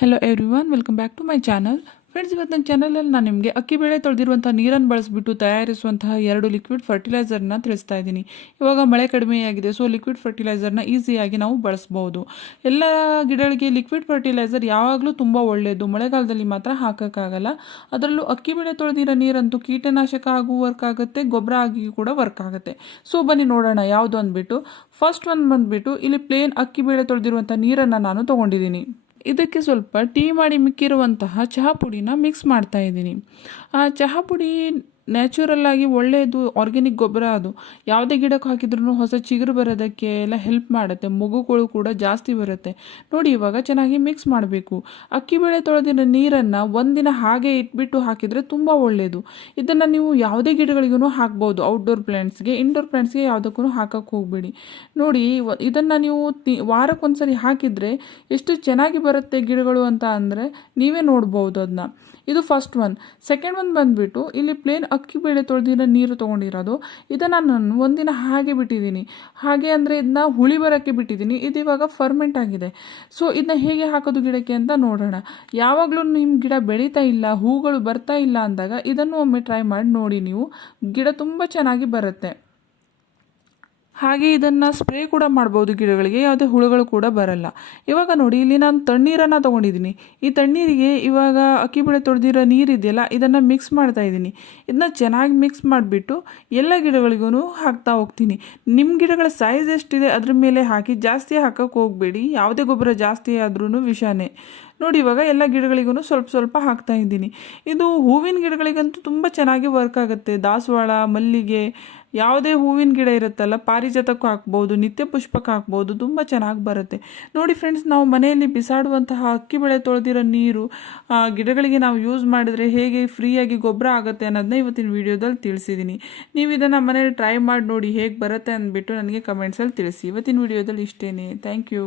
Hello everyone welcome back to my channel friends ಇವತ್ತು ನನ್ನ ಚಾನಲಲ್ಲಿ ನಾನು ನಿಮಗೆ ಅಕ್ಕಿ ಬೇಳೆ ತೊಳೆದಿರುವಂಥ ನೀರನ್ನು ಬಳಸಿಬಿಟ್ಟು ತಯಾರಿಸುವಂತಹ ಎರಡು ಲಿಕ್ವಿಡ್ ಫರ್ಟಿಲೈಸರ್ನ ತಿಳಿಸ್ತಾ ಇದ್ದೀನಿ. ಇವಾಗ ಮಳೆ ಕಡಿಮೆಯಾಗಿದೆ ಸೊ ಲಿಕ್ವಿಡ್ ಫರ್ಟಿಲೈಸರ್ನ ಈಸಿಯಾಗಿ ನಾವು ಬಳಸ್ಬೋದು. ಎಲ್ಲ ಗಿಡಗಳಿಗೆ ಲಿಕ್ವಿಡ್ ಫರ್ಟಿಲೈಸರ್ ಯಾವಾಗಲೂ ತುಂಬ ಒಳ್ಳೆಯದು ಮಳೆಗಾಲದಲ್ಲಿ ಮಾತ್ರ ಹಾಕೋಕ್ಕಾಗಲ್ಲ. ಅದರಲ್ಲೂ ಅಕ್ಕಿ ಬೇಳೆ ತೊಳೆದಿರೋ ನೀರಂತೂ ಕೀಟನಾಶಕ ಆಗೂ ವರ್ಕ್ ಆಗುತ್ತೆ, ಗೊಬ್ಬರ ಆಗಿ ಕೂಡ ವರ್ಕ್ ಆಗುತ್ತೆ. ಸೊ ಬನ್ನಿ ನೋಡೋಣ ಯಾವುದು ಅಂದ್ಬಿಟ್ಟು. ಫಸ್ಟ್ ಒಂದು ಬಂದುಬಿಟ್ಟು, ಇಲ್ಲಿ ಪ್ಲೇನ್ ಅಕ್ಕಿ ಬೇಳೆ ತೊಳೆದಿರುವಂಥ ನೀರನ್ನು ನಾನು ತೊಗೊಂಡಿದ್ದೀನಿ. ಇದಕ್ಕೆ ಸ್ವಲ್ಪ ಟೀ ಮಾಡಿ ಮಿಕ್ಕಿರುವಂತಹ ಚಹಾ ಪುಡಿನ ಮಿಕ್ಸ್ ಮಾಡ್ತಾ ಇದ್ದೀನಿ. ಆ ಚಹಾ ಪುಡಿ ನ್ಯಾಚುರಲ್ ಆಗಿ ಒಳ್ಳೆಯದು ಆರ್ಗ್ಯಾನಿಕ್ ಗೊಬ್ಬರ ಅದು. ಯಾವುದೇ ಗಿಡಕ್ಕೆ ಹಾಕಿದ್ರೂ ಹೊಸ ಚಿಗುರು ಬರೋದಕ್ಕೆ ಎಲ್ಲ ಹೆಲ್ಪ್ ಮಾಡುತ್ತೆ. ಮಗುಗಳು ಕೂಡ ಜಾಸ್ತಿ ಬರುತ್ತೆ. ನೋಡಿ ಇವಾಗ ಚೆನ್ನಾಗಿ ಮಿಕ್ಸ್ ಮಾಡಬೇಕು. ಅಕ್ಕಿ ಬೇಳೆ ತೊಳೆದಿರೋ ನೀರನ್ನು ಒಂದಿನ ಹಾಗೆ ಇಟ್ಬಿಟ್ಟು ಹಾಕಿದರೆ ತುಂಬ ಒಳ್ಳೆಯದು. ಇದನ್ನು ನೀವು ಯಾವುದೇ ಗಿಡಗಳಿಗೂ ಹಾಕ್ಬೋದು. ಔಟ್ಡೋರ್ ಪ್ಲ್ಯಾಂಟ್ಸ್ಗೆ ಇಂಡೋರ್ ಪ್ಲ್ಯಾಂಟ್ಸ್ಗೆ ಯಾವುದಕ್ಕೂ ಹಾಕೋಕ್ಕೆ ಹೋಗಬೇಡಿ. ನೋಡಿ ಇದನ್ನು ನೀವು ತಿ, ವಾರಕ್ಕೊಂದ್ಸರಿ ಹಾಕಿದರೆ ಎಷ್ಟು ಚೆನ್ನಾಗಿ ಬರುತ್ತೆ ಗಿಡಗಳು ಅಂತ ಅಂದರೆ ನೀವೇ ನೋಡ್ಬೋದು ಅದನ್ನ ಇದು ಫಸ್ಟ್ ಒನ್ ಸೆಕೆಂಡ್ ಒನ್ ಬಂದುಬಿಟ್ಟು ಇಲ್ಲಿ ಪ್ಲೇನ್ ಅಕ್ಕಿ ಬೇಳೆ ತೊಳೆದಿರೋ ನೀರು ತೊಗೊಂಡಿರೋದು, ಇದನ್ನು ನಾನು ಒಂದಿನ ಹಾಗೆ ಬಿಟ್ಟಿದ್ದೀನಿ. ಹಾಗೆ ಅಂದರೆ ಇದನ್ನ ಹುಳಿ ಬರೋಕ್ಕೆ ಬಿಟ್ಟಿದ್ದೀನಿ. ಇದು ಇವಾಗ ಫರ್ಮೆಂಟ್ ಆಗಿದೆ. ಸೊ ಇದನ್ನ ಹೇಗೆ ಹಾಕೋದು ಗಿಡಕ್ಕೆ ಅಂತ ನೋಡೋಣ. ಯಾವಾಗಲೂ ನಿಮ್ಮ ಗಿಡ ಬೆಳೀತಾ ಇಲ್ಲ, ಹೂಗಳು ಬರ್ತಾ ಇಲ್ಲ ಅಂದಾಗ ಇದನ್ನು ಒಮ್ಮೆ ಟ್ರೈ ಮಾಡಿ ನೋಡಿ ನೀವು. ಗಿಡ ತುಂಬ ಚೆನ್ನಾಗಿ ಬರುತ್ತೆ. ಹಾಗೆ ಇದನ್ನು ಸ್ಪ್ರೇ ಕೂಡ ಮಾಡ್ಬೋದು ಗಿಡಗಳಿಗೆ, ಯಾವುದೇ ಹುಳುಗಳು ಕೂಡ ಬರಲ್ಲ. ಇವಾಗ ನೋಡಿ, ಇಲ್ಲಿ ನಾನು ತಣ್ಣೀರನ್ನು ತೊಗೊಂಡಿದ್ದೀನಿ ಈ ತಣ್ಣೀರಿಗೆ ಇವಾಗ ಅಕ್ಕಿ ಬೆಳೆ ತೊಳೆದಿರೋ ನೀರಿದೆಯಲ್ಲ ಇದನ್ನು ಮಿಕ್ಸ್ ಮಾಡ್ತಾ ಇದ್ದೀನಿ ಇದನ್ನ ಚೆನ್ನಾಗಿ ಮಿಕ್ಸ್ ಮಾಡಿಬಿಟ್ಟು ಎಲ್ಲ ಗಿಡಗಳಿಗೂ ಹಾಕ್ತಾ ಹೋಗ್ತೀನಿ. ನಿಮ್ಮ ಗಿಡಗಳ ಸೈಜ್ ಎಷ್ಟಿದೆ ಅದ್ರ ಮೇಲೆ ಹಾಕಿ ಜಾಸ್ತಿ ಹಾಕೋಕ್ಕೆ ಹೋಗಬೇಡಿ. ಯಾವುದೇ ಗೊಬ್ಬರ ಜಾಸ್ತಿ ಆದ್ರೂ ವಿಷಾನೇ. ನೋಡಿ, ಇವಾಗ ಎಲ್ಲ ಗಿಡಗಳಿಗೂ ಸ್ವಲ್ಪ ಸ್ವಲ್ಪ ಹಾಕ್ತಾ ಇದ್ದೀನಿ. ಇದು ಹೂವಿನ ಗಿಡಗಳಿಗಂತೂ ತುಂಬ ಚೆನ್ನಾಗಿ ವರ್ಕ್ ಆಗುತ್ತೆ. ದಾಸವಾಳ, ಮಲ್ಲಿಗೆ, ಯಾವುದೇ ಹೂವಿನ ಗಿಡ ಇರುತ್ತಲ್ಲ, ಪಾರಿಜಾತಕ್ಕೂ ಹಾಕ್ಬೋದು, ನಿತ್ಯ ಪುಷ್ಪಕ್ಕೆ ಹಾಕ್ಬೋದು, ತುಂಬ ಚೆನ್ನಾಗಿ ಬರುತ್ತೆ. ನೋಡಿ ಫ್ರೆಂಡ್ಸ್ ನಾವು ಮನೆಯಲ್ಲಿ ಬಿಸಾಡುವಂತಹ ಅಕ್ಕಿ ಬೆಳೆ ತೊಳೆದಿರೋ ನೀರು ಗಿಡಗಳಿಗೆ ನಾವು ಯೂಸ್ ಮಾಡಿದರೆ ಹೇಗೆ ಫ್ರೀಯಾಗಿ ಗೊಬ್ಬರ ಆಗುತ್ತೆ ಅನ್ನೋದನ್ನ ಇವತ್ತಿನ ವೀಡಿಯೋದಲ್ಲಿ ತಿಳಿಸಿದ್ದೀನಿ. ನೀವು ಇದನ್ನು ಮನೇಲಿ ಟ್ರೈ ಮಾಡಿ ನೋಡಿ ಹೇಗೆ ಬರುತ್ತೆ ಅಂದ್ಬಿಟ್ಟು ನನಗೆ ಕಮೆಂಟ್ಸಲ್ಲಿ ತಿಳಿಸಿ. ಇವತ್ತಿನ ವೀಡಿಯೋದಲ್ಲಿ ಇಷ್ಟೇ ಥ್ಯಾಂಕ್ ಯು